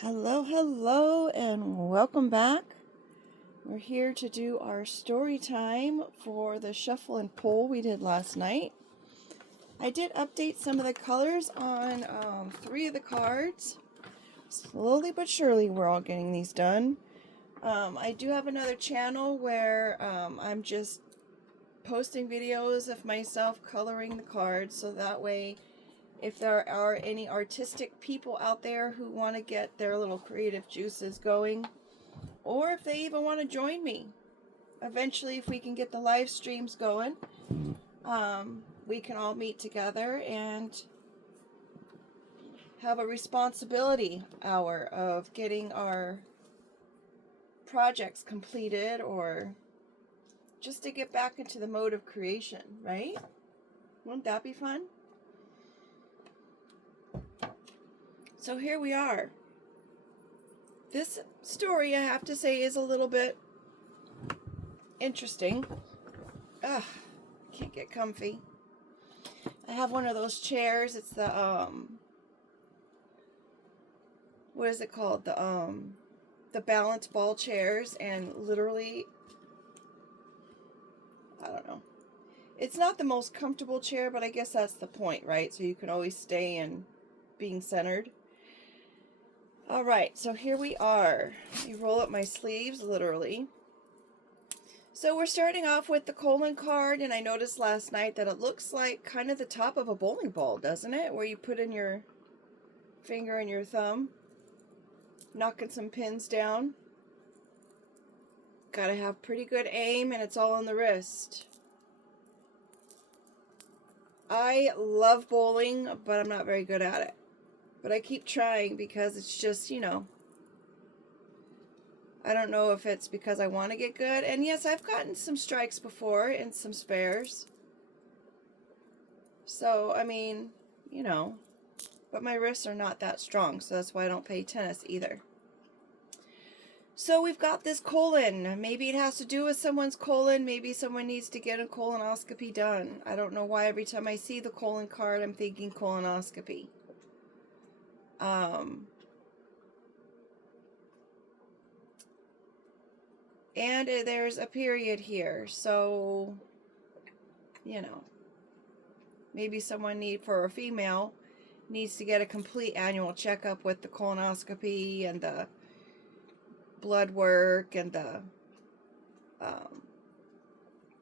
Hello, and welcome back. We're here to do our story time for the shuffle and pull we did last night. I did update some of the colors on 3 of the cards. Slowly but surely, we're all getting these done. I do have another channel where I'm just posting videos of myself coloring the cards, so that way if there are any artistic people out there who want to get their little creative juices going, or if they even want to join me. Eventually, if we can get the live streams going, we can all meet together and have a responsibility hour of getting our projects completed, or just to get back into the mode of creation, right? Wouldn't that be fun? So here we are. This story, I have to say, is a little bit interesting. Ugh, can't get comfy. I have one of those chairs. It's the what is it called? The balance ball chairs, and literally, I don't know. It's not the most comfortable chair, but I guess that's the point, right? So you can always stay in being centered. All right, so here we are. You roll up my sleeves, literally. So we're starting off with the colon card, and I noticed last night that it looks like kind of the top of a bowling ball, doesn't it? Where you put in your finger and your thumb, knocking some pins down. Gotta have pretty good aim, and it's all on the wrist. I love bowling, but I'm not very good at it. But I keep trying because it's just, I don't know if it's because I want to get good. And yes, I've gotten some strikes before and some spares. So, I mean, but my wrists are not that strong, so that's why I don't play tennis either. So we've got this colon. Maybe it has to do with someone's colon. Maybe someone needs to get a colonoscopy done. I don't know why every time I see the colon card, I'm thinking colonoscopy. And there's a period here, so, maybe someone for a female needs to get a complete annual checkup with the colonoscopy and the blood work and the,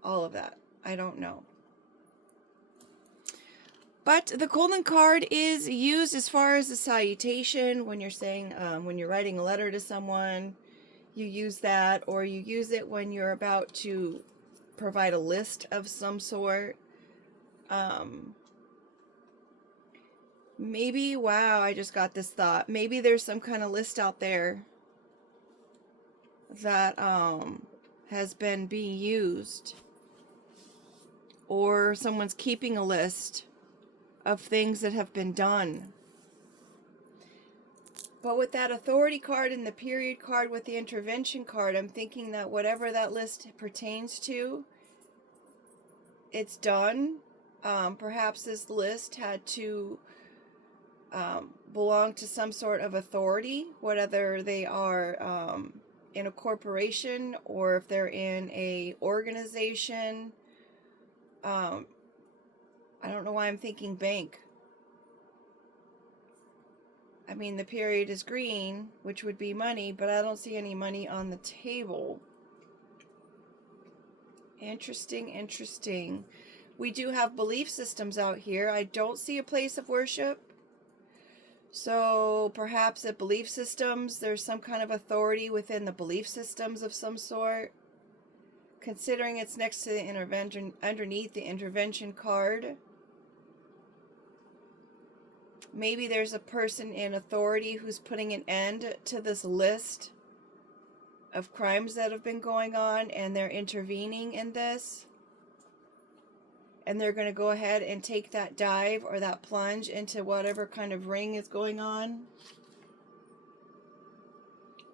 all of that. I don't know. But the colon card is used as far as the salutation when you're saying, when you're writing a letter to someone, you use that, or you use it when you're about to provide a list of some sort. Maybe, wow, I just got this thought. Maybe there's some kind of list out there that has been being used, or someone's keeping a list of things that have been done. But with that authority card and the period card with the intervention card, I'm thinking that whatever that list pertains to, it's done. Perhaps this list had to belong to some sort of authority, whether they are in a corporation or if they're in a organization. I don't know why I'm thinking bank. I mean, the period is green, which would be money, but I don't see any money on the table. Interesting. We do have belief systems out here. I don't see a place of worship. So perhaps at belief systems, there's some kind of authority within the belief systems of some sort. Considering it's next to the intervention, underneath the intervention card. Maybe there's a person in authority who's putting an end to this list of crimes that have been going on, and they're intervening in this. And they're going to go ahead and take that dive or that plunge into whatever kind of ring is going on.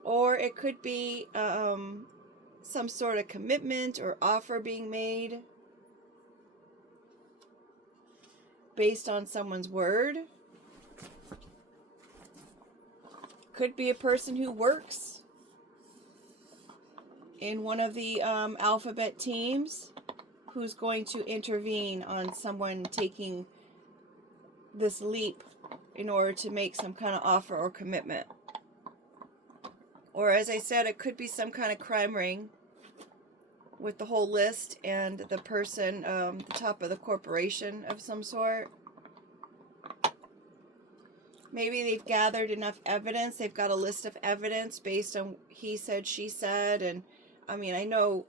Or it could be some sort of commitment or offer being made based on someone's word. could be a person who works in one of the alphabet teams who's going to intervene on someone taking this leap in order to make some kind of offer or commitment. Or as I said, it could be some kind of crime ring with the whole list and the person, the top of the corporation of some sort. Maybe they've gathered enough evidence. They've got a list of evidence based on he said, she said. And I mean, I know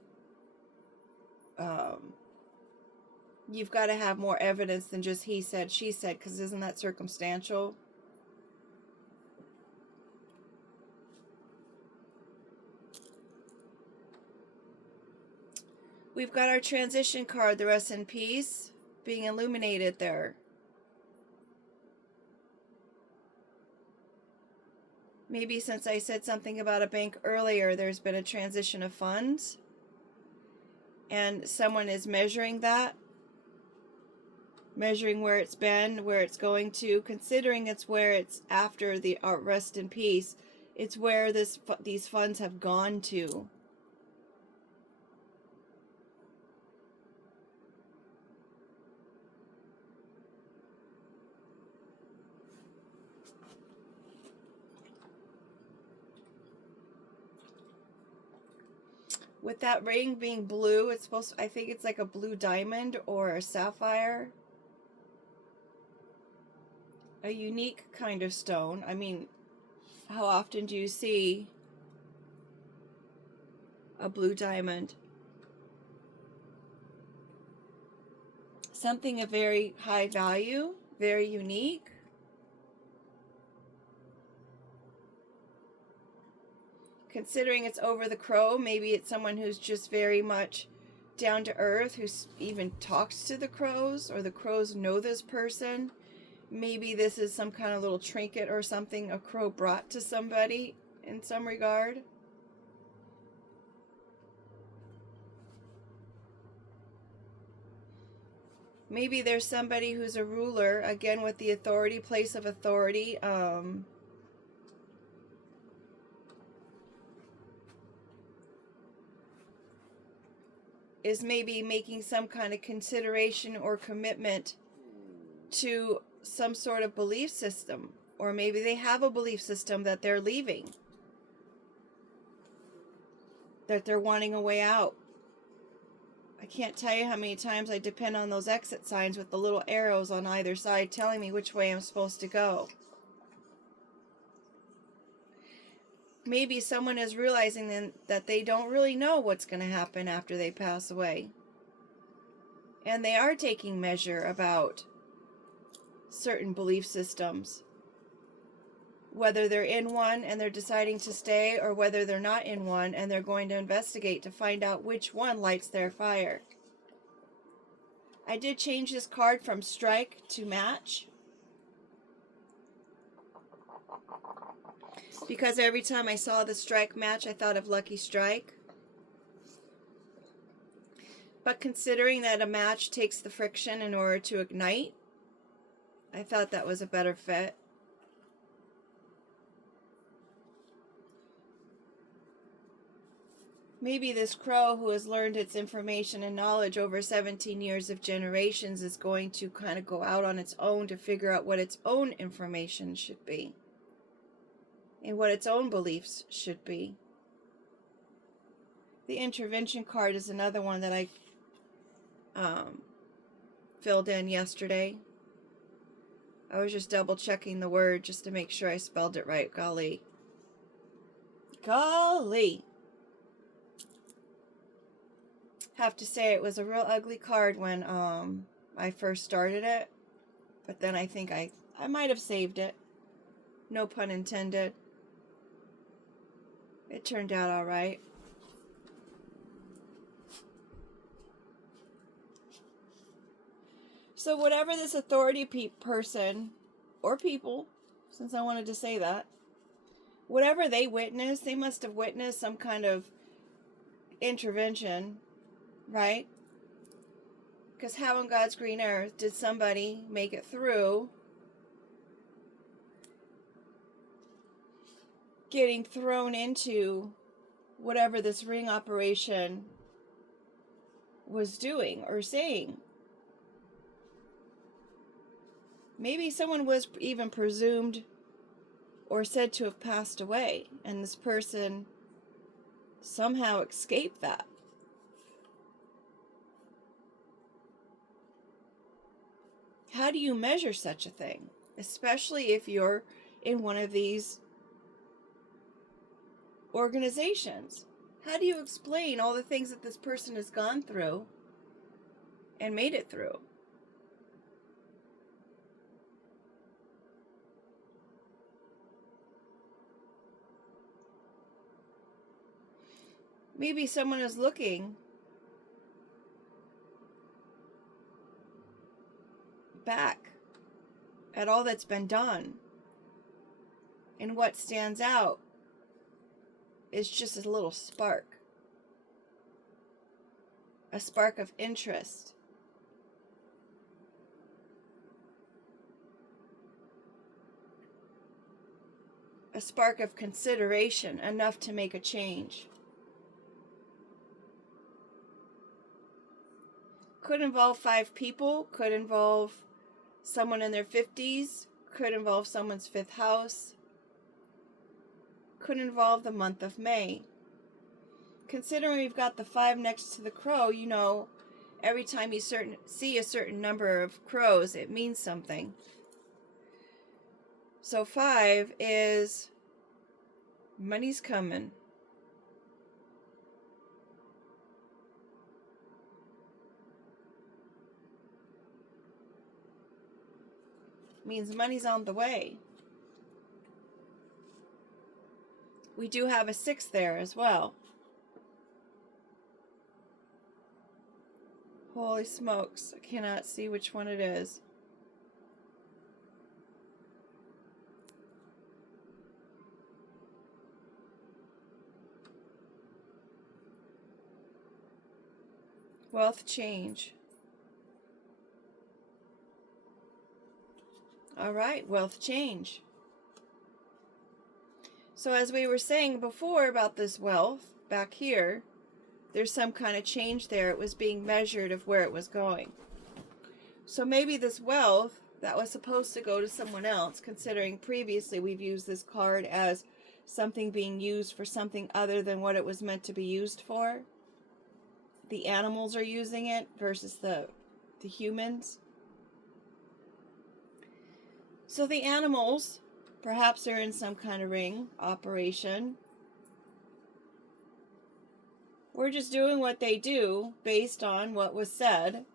you've got to have more evidence than just he said, she said, because isn't that circumstantial? We've got our transition card, the rest in peace, being illuminated there. Maybe since I said something about a bank earlier, there's been a transition of funds. And someone is measuring that. Measuring where it's been, where it's going to. Considering it's where it's after the rest in peace. It's where these funds have gone to. With that ring being blue, it's supposed to, I think it's like a blue diamond or a sapphire. A unique kind of stone. I mean, how often do you see a blue diamond? Something of very high value, very unique. Considering it's over the crow, maybe it's someone who's just very much down to earth, who even talks to the crows, or the crows know this person. Maybe this is some kind of little trinket or something a crow brought to somebody in some regard. Maybe there's somebody who's a ruler, again with the authority, place of authority, is maybe making some kind of consideration or commitment to some sort of belief system. Or maybe they have a belief system that they're leaving. That they're wanting a way out. I can't tell you how many times I depend on those exit signs with the little arrows on either side telling me which way I'm supposed to go. Maybe someone is realizing then that they don't really know what's going to happen after they pass away. And they are taking measure about certain belief systems. Whether they're in one and they're deciding to stay, or whether they're not in one and they're going to investigate to find out which one lights their fire. I did change this card from strike to match, because every time I saw the strike match, I thought of Lucky Strike. But considering that a match takes the friction in order to ignite, I thought that was a better fit. Maybe this crow, who has learned its information and knowledge over 17 years of generations, is going to kind of go out on its own to figure out what its own information should be. And what its own beliefs should be. The intervention card is another one that I filled in yesterday. I was just double checking the word just to make sure I spelled it right. Golly. Have to say it was a real ugly card when I first started it. But then I think I might have saved it. No pun intended. It turned out all right. So whatever this authority person, or people, since I wanted to say that, whatever they witnessed, they must have witnessed some kind of intervention, right? Because how on God's green earth did somebody make it through getting thrown into whatever this ring operation was doing or saying. Maybe someone was even presumed or said to have passed away, and this person somehow escaped that. How do you measure such a thing? Especially if you're in one of these organizations. How do you explain all the things that this person has gone through and made it through? Maybe someone is looking back at all that's been done, and what stands out is just a little spark. A spark of interest. A spark of consideration, enough to make a change. Could involve 5 people, could involve someone in their 50s, could involve someone's 5th house, could involve the month of May. Considering we've got the 5 next to the crow, you know, every time you see a certain number of crows, it means something. So 5 is money's coming. Means money's on the way. We do have a 6 there as well. Holy smokes, I cannot see which one it is. Wealth change. All right, wealth change. So as we were saying before about this wealth, back here, there's some kind of change there. It was being measured of where it was going. So maybe this wealth that was supposed to go to someone else, considering previously we've used this card as something being used for something other than what it was meant to be used for. The animals are using it versus the humans. So the animals, perhaps they're in some kind of ring operation. We're just doing what they do based on what was said,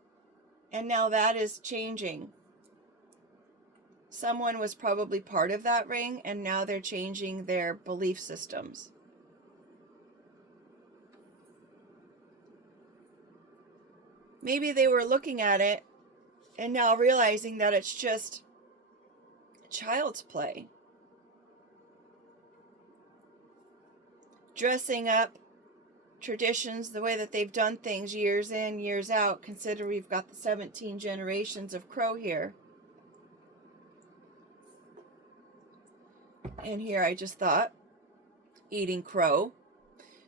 and now that is changing. Someone was probably part of that ring, and now they're changing their belief systems. Maybe they were looking at it and now realizing that it's just child's play. Dressing up traditions the way that they've done things years in, years out. Consider we've got the 17 generations of crow here. And here I just thought, eating crow.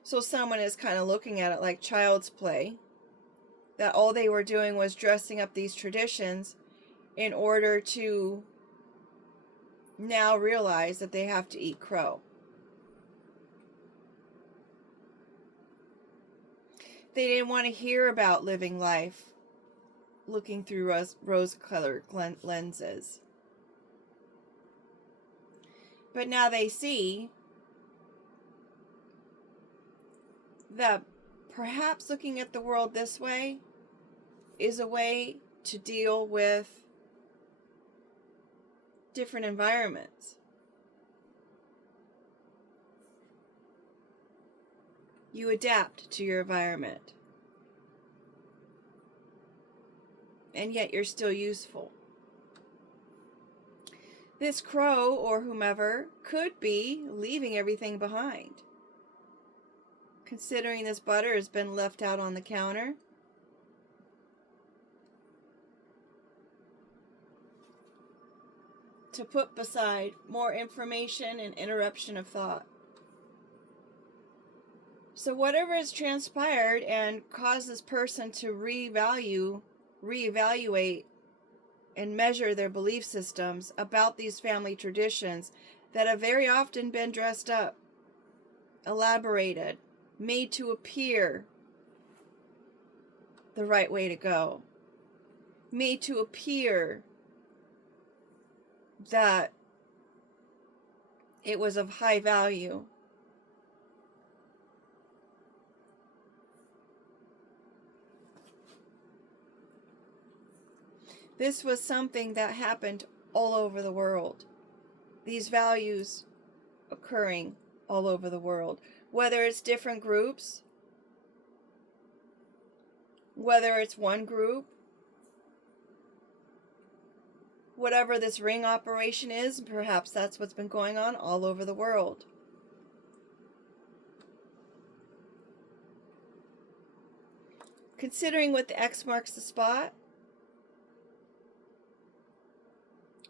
So someone is kind of looking at it like child's play. That all they were doing was dressing up these traditions in order to now realize that they have to eat crow. They didn't want to hear about living life looking through rose-colored lenses. But now they see that perhaps looking at the world this way is a way to deal with different environments. You adapt to your environment, and yet you're still useful. This crow or whomever could be leaving everything behind. Considering this butter has been left out on the counter. To put beside more information and interruption of thought. So whatever has transpired and caused this person to reevaluate, and measure their belief systems about these family traditions that have very often been dressed up, elaborated, made to appear the right way to go, made to appear that it was of high value. This was something that happened all over the world. These values occurring all over the world. Whether it's different groups, whether it's one group, whatever this ring operation is, perhaps that's what's been going on all over the world. Considering what the X marks the spot,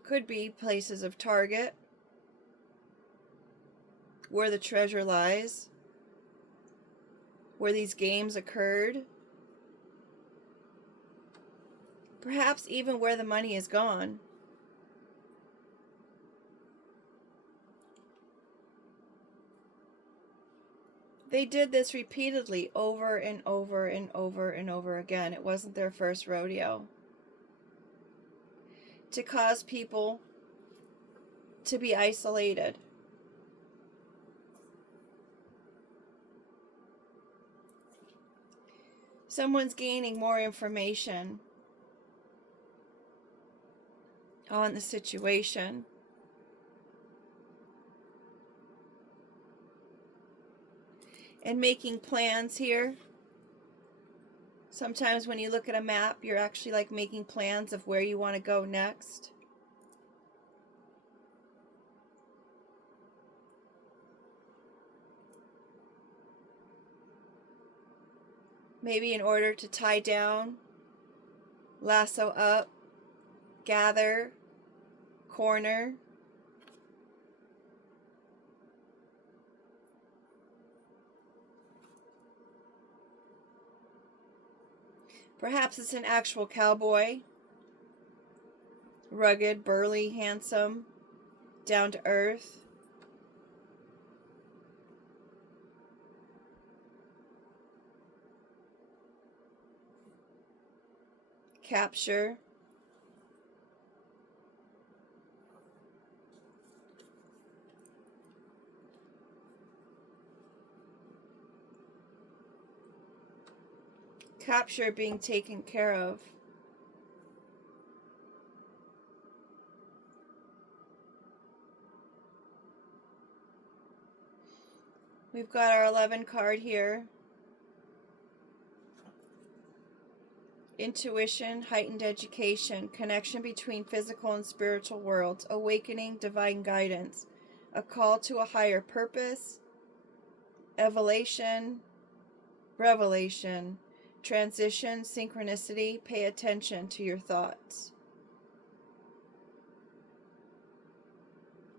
could be places of target, where the treasure lies, where these games occurred, perhaps even where the money is gone. They did this repeatedly over and over and over and over again. It wasn't their first rodeo. To cause people to be isolated. Someone's gaining more information on the situation. And making plans here. Sometimes when you look at a map, you're actually like making plans of where you want to go next. Maybe in order to tie down, lasso up, gather, corner. Perhaps it's an actual cowboy. Rugged, burly, handsome, down to earth. Capture. Capture being taken care of. We've got our 11 card here. Intuition, heightened education, connection between physical and spiritual worlds, awakening, divine guidance, a call to a higher purpose, evolution, revelation, transition, synchronicity, pay attention to your thoughts.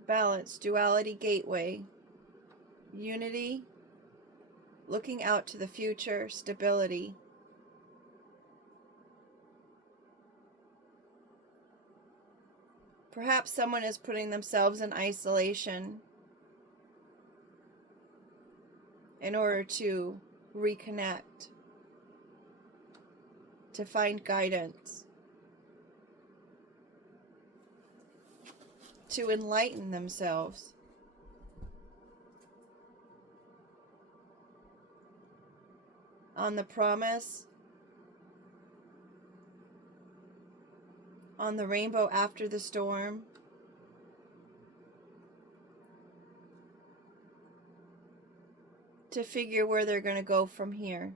Balance, duality, gateway, unity, looking out to the future, stability. Perhaps someone is putting themselves in isolation in order to reconnect, to find guidance, to enlighten themselves. On the promise, on the rainbow after the storm, to figure where they're going to go from here.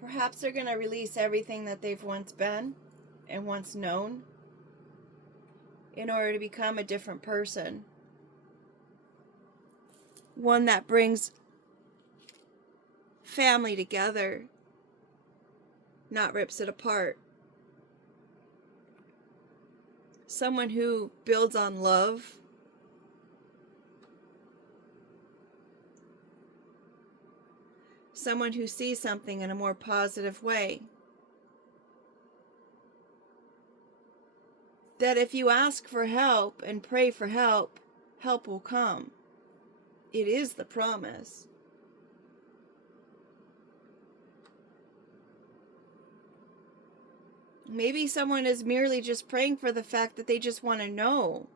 Perhaps they're going to release everything that they've once been and once known in order to become a different person. One that brings family together, not rips it apart. someone who builds on love, someone who sees something in a more positive way. That if you ask for help and pray for help, help will come. It is the promise. Maybe someone is merely just praying for the fact that they just want to know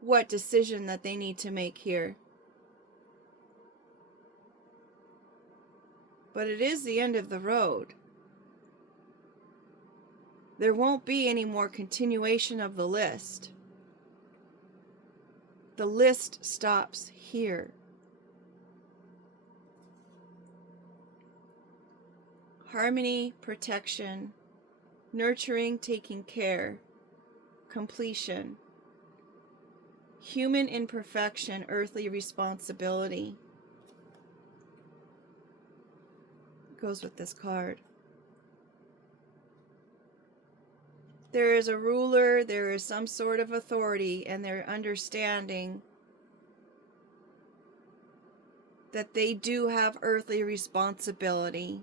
what decision that they need to make here. But it is the end of the road. There won't be any more continuation of the list. The list stops here. Harmony, protection, nurturing, taking care, completion, human imperfection, earthly responsibility. Goes with this card. There is a ruler, there is some sort of authority, and they're understanding that they do have earthly responsibility.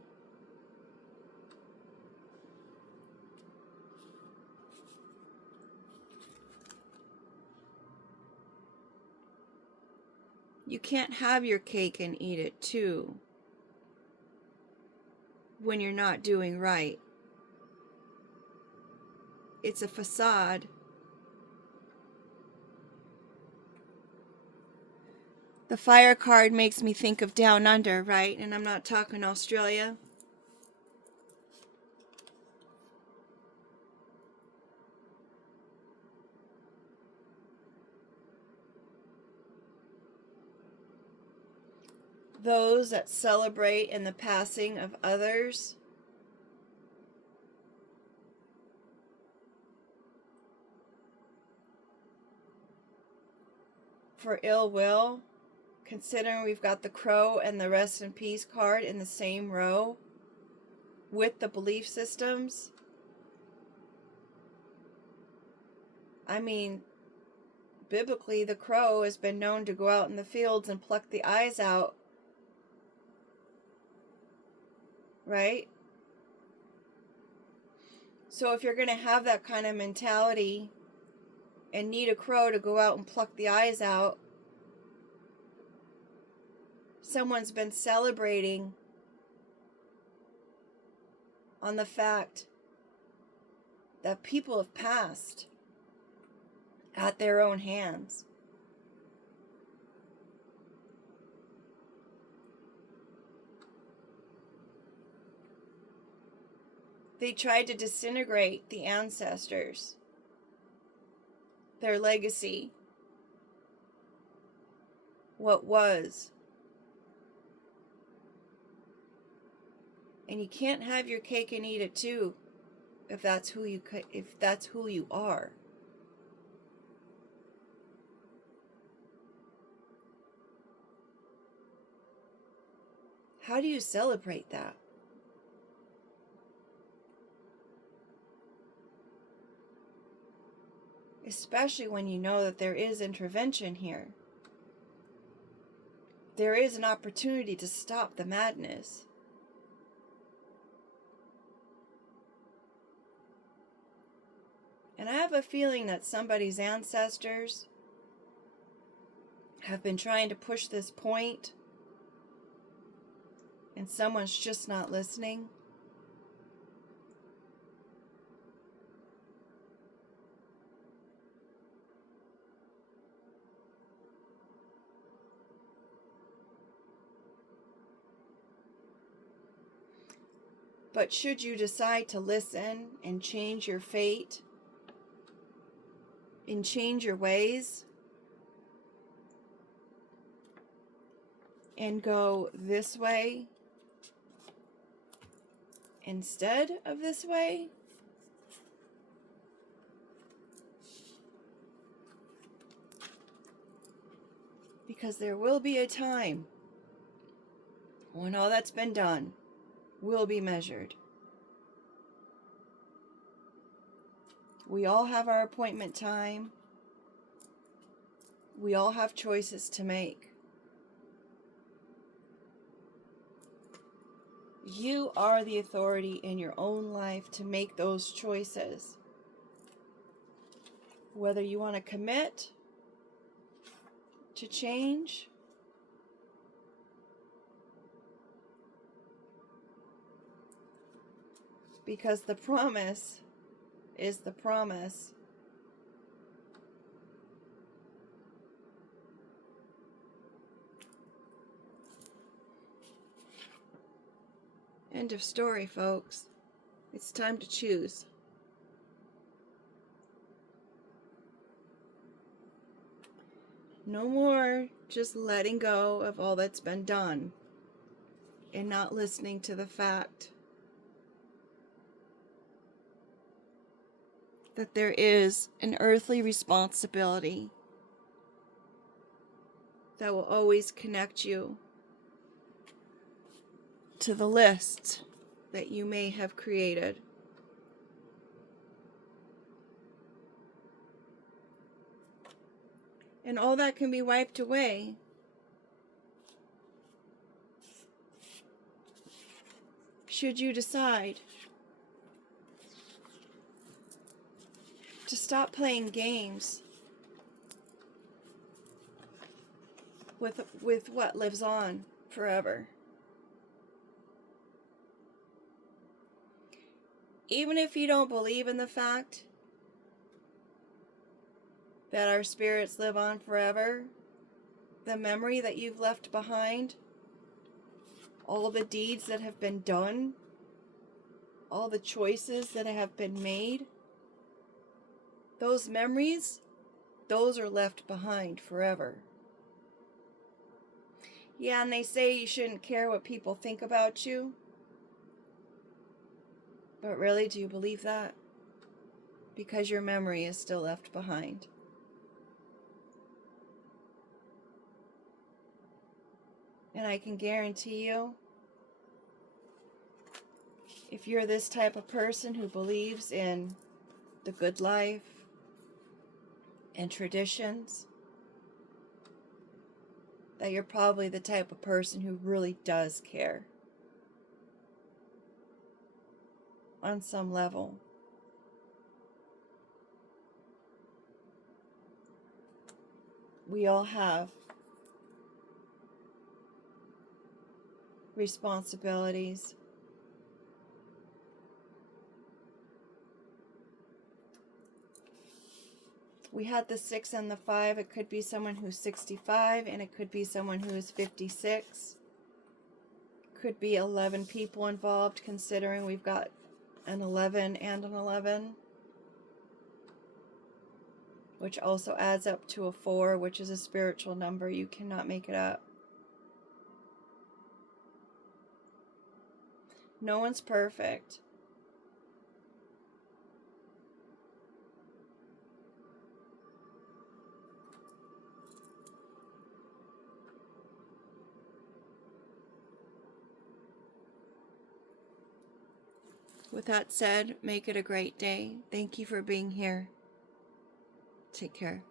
You can't have your cake and eat it too when you're not doing right. It's a facade. The fire card makes me think of Down Under, right? And I'm not talking Australia. Those that celebrate in the passing of others for ill will, considering we've got the crow and the rest in peace card in the same row with the belief systems. I mean, biblically, the crow has been known to go out in the fields and pluck the eyes out, right? So if you're going to have that kind of mentality and need a crow to go out and pluck the eyes out, someone's been celebrating on the fact that people have passed at their own hands. They tried to disintegrate the ancestors, their legacy, what was. And you can't have your cake and eat it too, if that's who you are. How do you celebrate that? Especially when you know that there is intervention here. There is an opportunity to stop the madness. And I have a feeling that somebody's ancestors have been trying to push this point, and someone's just not listening. But should you decide to listen and change your fate and change your ways and go this way instead of this way, because there will be a time when all that's been done will be measured. We all have our appointment time. We all have choices to make. You are the authority in your own life to make those choices. Whether you want to commit to change, because the promise is the promise. End of story, folks. It's time to choose. No more just letting go of all that's been done and not listening to the fact that there is an earthly responsibility that will always connect you to the list that you may have created. And all that can be wiped away should you decide to stop playing games with what lives on forever. Even if you don't believe in the fact that our spirits live on forever, the memory that you've left behind, all the deeds that have been done, all the choices that have been made, those memories, those are left behind forever. Yeah, and they say you shouldn't care what people think about you. But really, do you believe that? Because your memory is still left behind. And I can guarantee you, if you're this type of person who believes in the good life and traditions, that you're probably the type of person who really does care on some level. We all have responsibilities. We had the 6 and the 5. It could be someone who's 65 and it could be someone who is 56. Could be 11 people involved, considering we've got an 11 and an 11, which also adds up to a 4, which is a spiritual number. You cannot make it up. No one's perfect. With that said, make it a great day. Thank you for being here. Take care.